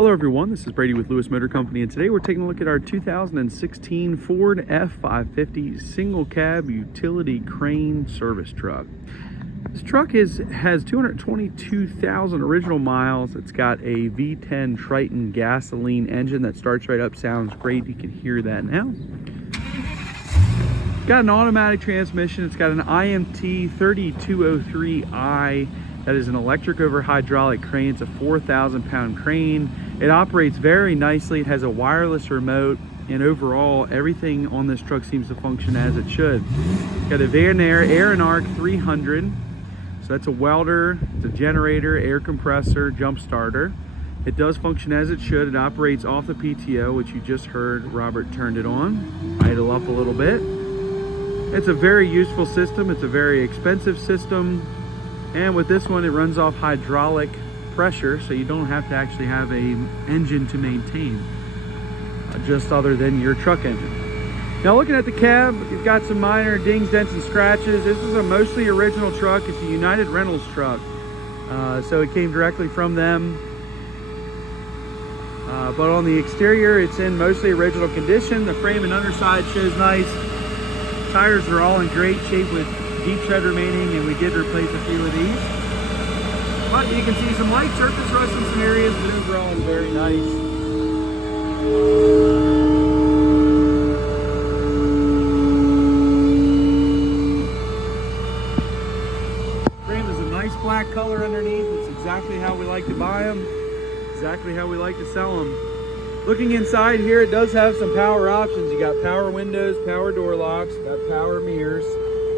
Hello everyone, this is Brady with Lewis Motor Company, and today we're taking a look at our 2016 Ford F-550 single cab utility crane service truck. This truck has 222,000 original miles. It's got a V10 Triton gasoline engine that starts right up, sounds great. You can hear that now. It's got an automatic transmission. It's got an IMT 3203i. That is an electric over hydraulic crane. It's a 4,000 pound crane. It operates very nicely. It has a wireless remote, and overall everything on this truck seems to function as it should. It's got a Van Air and Arc 300. So that's a welder, it's a generator, air compressor, jump starter. It does function as it should. It operates off the PTO, which you just heard Robert turned it on. Idle up a little bit. It's a very useful system. It's a very expensive system. And with this one, it runs off hydraulic pressure, so you don't have to actually have an engine to maintain, just other than your truck engine. Now looking at the cab, you've got some minor dings, dents, and scratches. This is a mostly original truck. It's a United Rentals truck, so it came directly from them. But on the exterior, it's in mostly original condition. The frame and underside shows nice. Tires are all in great shape with deep tread remaining, and we did replace a few of these. But you can see some light surface rust in some areas, but overall it's very nice. Frame is a nice black color underneath. It's exactly how we like to buy them, exactly how we like to sell them. Looking inside here, it does have some power options. You got power windows, power door locks, got power mirrors.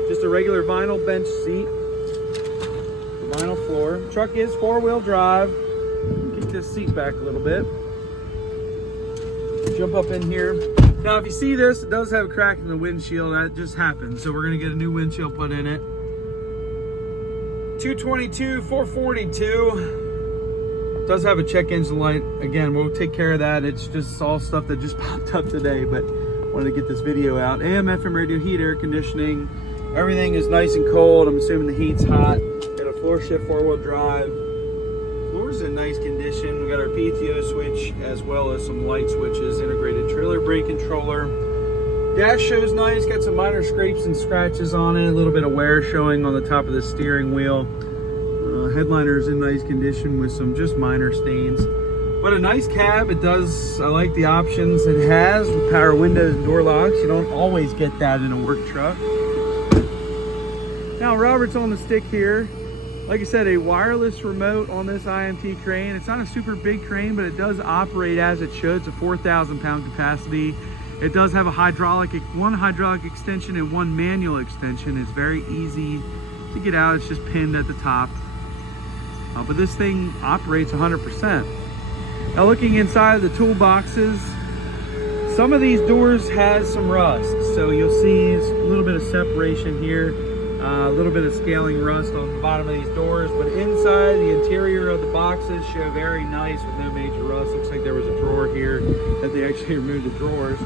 Just a regular vinyl bench seat, the vinyl floor. Truck is four-wheel drive. Kick this seat back a little bit. Jump up in here. Now, if you see this, it does have a crack in the windshield. That just happened, so we're gonna get a new windshield put in it. 222, 442. Does have a check engine light. Again, we'll take care of that. It's just all stuff that just popped up today, but wanted to get this video out. AM, FM radio, heat, air conditioning. Everything is nice and cold. I'm assuming the heat's hot. Got a floor shift four-wheel drive. Floor's in nice condition. We got our PTO switch as well as some light switches, integrated trailer brake controller. Dash shows nice. Got some minor scrapes and scratches on it. A little bit of wear showing on the top of the steering wheel. Headliner's in nice condition with some just minor stains. But a nice cab. It does, I like the options it has with power windows and door locks. You don't always get that in a work truck. Now Robert's on the stick here. Like I said, a wireless remote on this IMT crane. It's not a super big crane, but it does operate as it should. It's a 4,000 pound capacity. It does have a one hydraulic extension and one manual extension. It's very easy to get out. It's just pinned at the top. But this thing operates 100%. Now looking inside of the toolboxes, some of these doors has some rust. So you'll see a little bit of separation here. A little bit of scaling rust on the bottom of these doors, but inside the interior of the boxes show very nice with no major rust. Looks like there was a drawer here that they actually removed the drawers.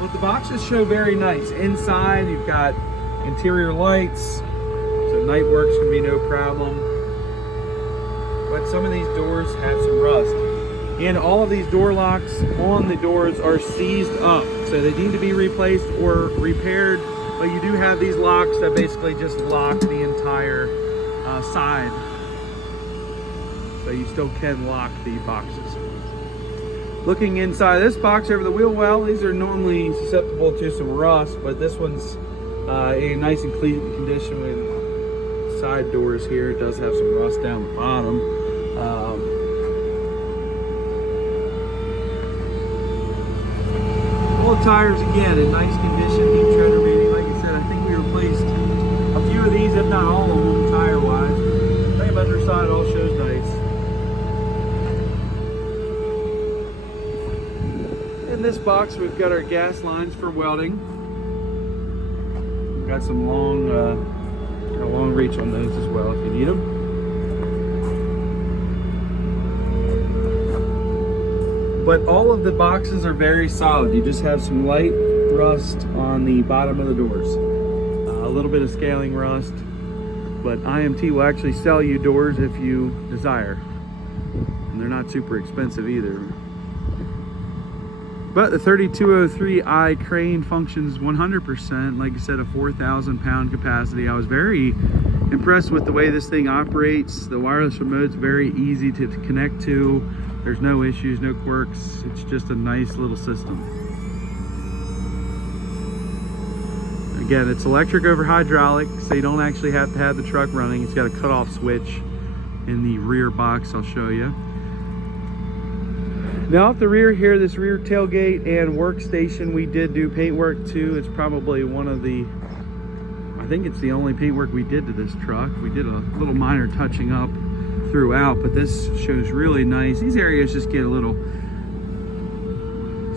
But the boxes show very nice. Inside you've got interior lights, so night work's gonna be no problem. But some of these doors have some rust. And all of these door locks on the doors are seized up, so they need to be replaced or repaired. But you do have these locks that basically just lock the entire side. So you still can lock the boxes. Looking inside this box over the wheel well, these are normally susceptible to some rust, but this one's in nice and clean condition with side doors here. It does have some rust down the bottom. All the tires, again, in nice condition, deep tread remaining. I think we replaced a few of these, if not all of them, tire-wise. Frame underside all shows nice. In this box, we've got our gas lines for welding. We've got some long reach on those as well if you need them. But all of the boxes are very solid. You just have some light rust on the bottom of the doors. A little bit of scaling rust, but IMT will actually sell you doors if you desire. And they're not super expensive either. But the 3203i crane functions 100%. Like I said, a 4,000 pound capacity. I was very impressed with the way this thing operates. The wireless remote's very easy to connect to. There's no issues, no quirks. It's just a nice little system. Again, it's electric over hydraulic, so you don't actually have to have the truck running. It's got a cutoff switch in the rear box, I'll show you. Now off the rear here, this rear tailgate and workstation, we did do paint work too. It's probably one of the, I think it's the only paint work we did to this truck. We did a little minor touching up throughout, but this shows really nice. These areas just get a little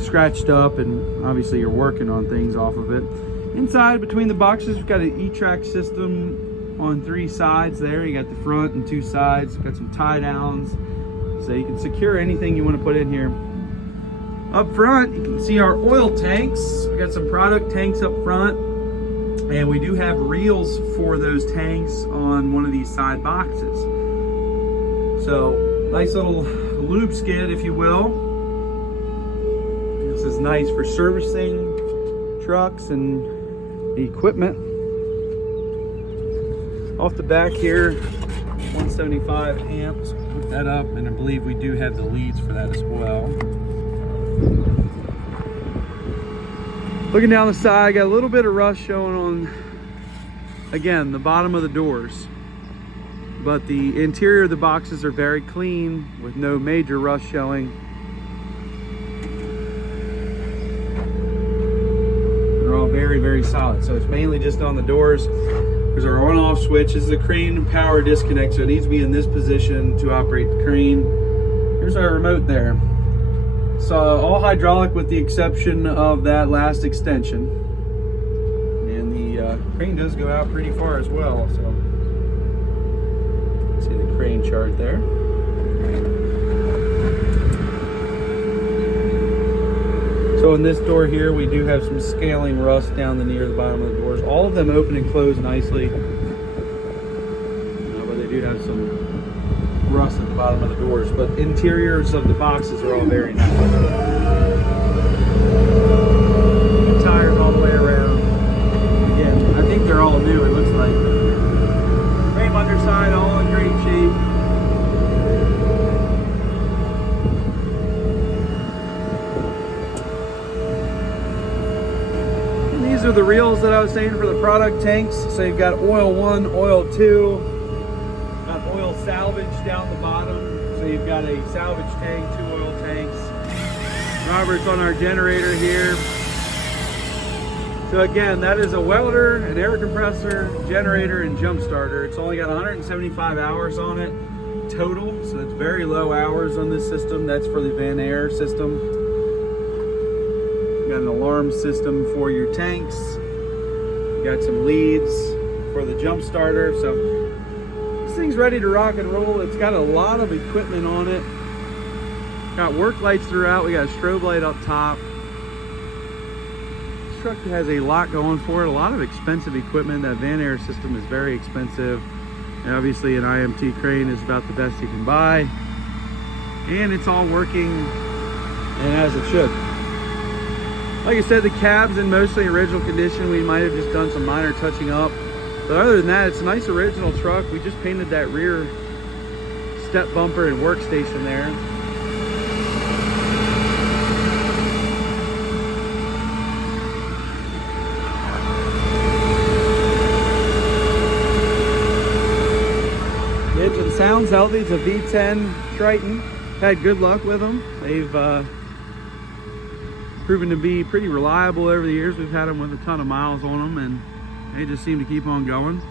scratched up, and obviously you're working on things off of it. Inside between the boxes, we've got an E-track system on 3 sides there. You got the front and 2 sides. We've got some tie downs, so you can secure anything you want to put in here. Up front, you can see our oil tanks. We got some product tanks up front, and we do have reels for those tanks on one of these side boxes. So nice little lube skid, if you will. This is nice for servicing trucks and equipment. Off the back here, 175 amps. Put that up, and I believe we do have the leads for that as well. Looking down the side, got a little bit of rust showing on, again, the bottom of the doors. But the interior of the boxes are very clean with no major rust showing. They're all very, very solid. So it's mainly just on the doors. There's our on-off switch. This is a crane power disconnect, so it needs to be in this position to operate the crane. Here's our remote there. So all hydraulic with the exception of that last extension. And the crane does go out pretty far as well. So see the crane chart there. So in this door here, we do have some scaling rust down the near the bottom of the doors. All of them open and close nicely, but they do have some rust at the bottom of the doors. But interiors of the boxes are all very nice. Tires all the way around. Again, I think they're all new, it looks like. Frame underside, all in great shape. These are the reels that I was saying for the product tanks. So you've got oil 1, oil 2, got oil salvage down the bottom. So you've got a salvage tank, 2 oil tanks. Robert's on our generator here. So again, that is a welder, an air compressor, generator, and jump starter. It's only got 175 hours on it total. So it's very low hours on this system. That's for the Van Air system. Got an alarm system for your tanks. Got some leads for the jump starter. So this thing's ready to rock and roll. It's got a lot of equipment on it. Got work lights throughout. We got a strobe light up top. This truck has a lot going for it. A lot of expensive equipment. That Van Air system is very expensive. And obviously an IMT crane is about the best you can buy. And it's all working and as it should. Like I said, the cab's in mostly original condition. We might have just done some minor touching up. But other than that, it's a nice original truck. We just painted that rear step bumper and workstation there. The engine sounds healthy. It's a V10 Triton. Had good luck with them. They've proven to be pretty reliable over the years. We've had them with a ton of miles on them, and they just seem to keep on going.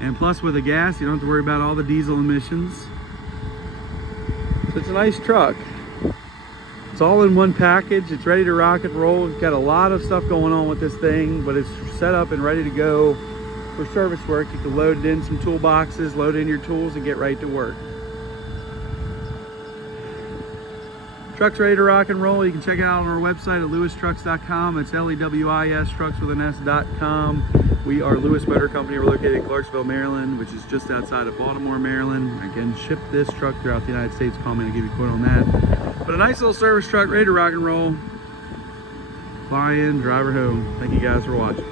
And plus with the gas, you don't have to worry about all the diesel emissions. So it's a nice truck. It's all in one package. It's ready to rock and roll. We've got a lot of stuff going on with this thing, but it's set up and ready to go for service work. You can load it in some toolboxes, load in your tools, and get right to work. Truck's ready to rock and roll. You can check it out on our website at lewistrucks.com. It's LEWIS trucks with an S.com. We are Lewis Motor Company. We're located in Clarksville, Maryland, which is just outside of Baltimore, Maryland. Again, ship this truck throughout the United States. Call me to give you a quote on that. But a nice little service truck, ready to rock and roll. Fly in, drive her home. Thank you guys for watching.